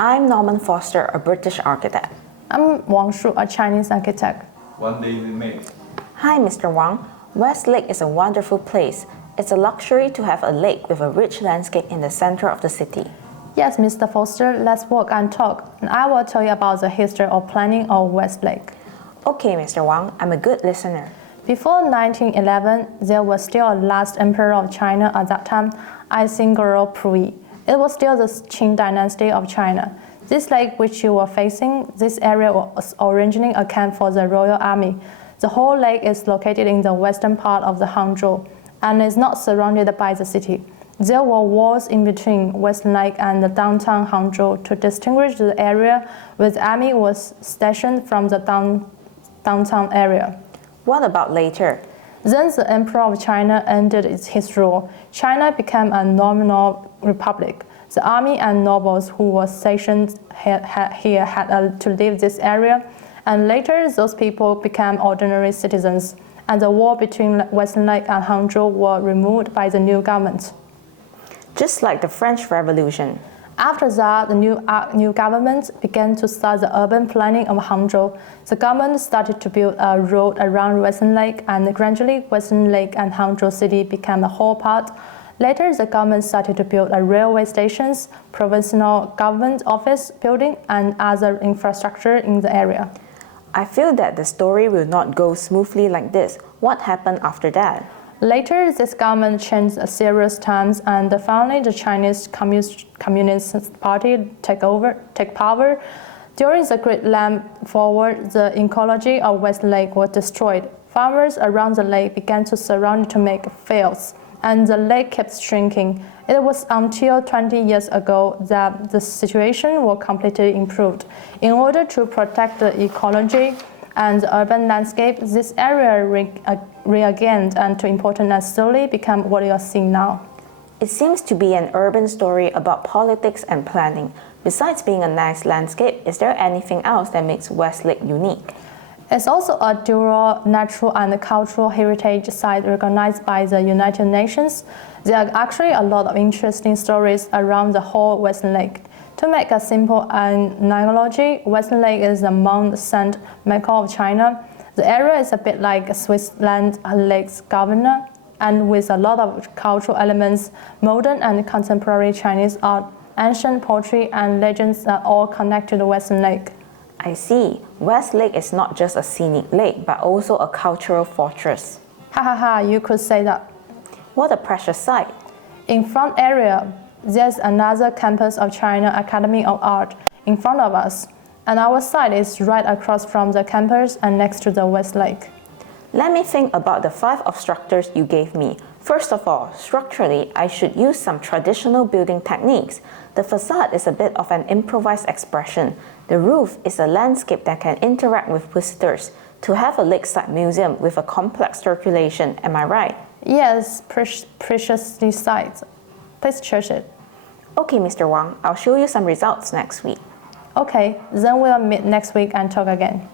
I'm Norman Foster, a British architect. I'm Wang Shu, a Chinese architect. One day we met. Hi, Mr. Wang. West Lake is a wonderful place. It's a luxury to have a lake with a rich landscape in the center of the city. Yes, Mr. Foster, let's walk and talk, and I will tell you about the history of planning of West Lake. Okay, Mr. Wang, I'm a good listener. Before 1911, there was still a last emperor of China at that time, Aisingoro Pui. It was still the Qing dynasty of China. This lake which you were facing, this area was originally a camp for the royal army. The whole lake is located in the western part of the Hangzhou and is not surrounded by the city. There were walls in between Western Lake and the downtown Hangzhou to distinguish the area where the army was stationed from the downtown area. What about later? Then the Emperor of China ended his rule. China became a nominal republic. The army and nobles who were stationed here had to leave this area, and later those people became ordinary citizens, and the wall between Western Lake and Hangzhou were removed by the new government. Just like the French Revolution. After that, the new government began to start the urban planning of Hangzhou. The government started to build a road around Western Lake, and gradually Western Lake and Hangzhou City became a whole part. Later, the government started to build a railway stations, provincial government office building, and other infrastructure in the area. I feel that the story will not go smoothly like this. What happened after that? Later, this government changed serious times, and finally the Chinese Communist Party take power. During the Great Leap Forward, the ecology of West Lake was destroyed. Farmers around the lake began to surround it to make fields, and the lake kept shrinking. It was until 20 years ago that the situation was completely improved. In order to protect the ecology and the urban landscape, this area regained and to important and slowly become what you are seeing now. It seems to be an urban story about politics and planning. Besides being a nice landscape, is there anything else that makes West Lake unique? It's also a dual natural and cultural heritage site recognized by the United Nations. There are actually a lot of interesting stories around the whole Western Lake. To make a simple analogy, Western Lake is the Mount St. Michael of China. The area is a bit like Switzerland Lake's governor, and with a lot of cultural elements, modern and contemporary Chinese art, ancient poetry, and legends are all connected to Western Lake. I see. West Lake is not just a scenic lake, but also a cultural fortress. Ha ha ha, you could say that. What a precious sight. In front area, there's another campus of China Academy of Art in front of us, and our site is right across from the campus and next to the West Lake. Let me think about the 5 structures you gave me. First of all, structurally, I should use some traditional building techniques. The facade is a bit of an improvised expression. The roof is a landscape that can interact with visitors. To have a lakeside museum with a complex circulation, am I right? Yes, preciously sized. Please check it. Okay, Mr. Wang, I'll show you some results next week. Okay, then we'll meet next week and talk again.